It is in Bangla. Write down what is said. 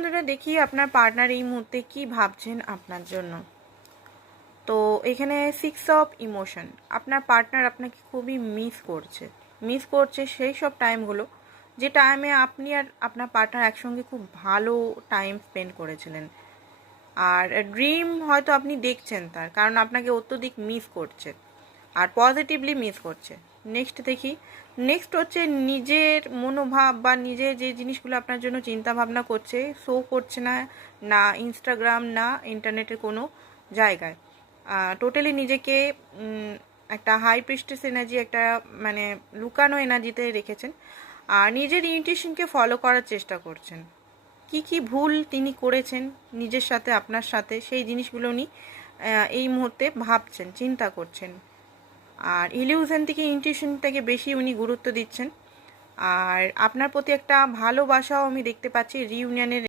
বন্ধুরা, দেখি আপনার পার্টনার এই মুহূর্তে কি ভাবছেন আপনার জন্য। তো এখানে 6 অফ ইমোশন, আপনার পার্টনার আপনাকে খুবই মিস করছে সেই সব টাইমগুলো যে টাইমে আপনি আর আপনার পার্টনার একসঙ্গে খুব ভালো টাইম স্পেন্ড করেছিলেন। আর ড্রিম হয়তো আপনি দেখছেন তার, কারণ আপনাকে অত্যধিক মিস করছে আর পজিটিভলি মিস করছে। নেক্সট হচ্ছে নিজের মনোভাব বা নিজের যে জিনিসগুলো আপনার জন্য চিন্তা ভাবনা করছে, শো করছে না, না ইনস্টাগ্রাম না ইন্টারনেটের কোনো জায়গায়। টোটালি নিজেকে একটা হাই প্রিস্টেস এনার্জি, একটা মানে লুকানো এনার্জিতে রেখেছেন। আর নিজের ইনটিউশনকে ফলো করার চেষ্টা করছেন। কি ভুল তিনি করেছেন নিজের সাথে, আপনার সাথে, সেই জিনিসগুলো উনি এই মুহূর্তে ভাবছেন, চিন্তা করছেন। আর ইলিউশন থেকে ইনটিউশন থেকে বেশি উনি গুরুত্ব দিচ্ছেন। আর আপনার প্রতি একটা ভালোবাসাও আমি দেখতে পাচ্ছি রিইউনিয়নের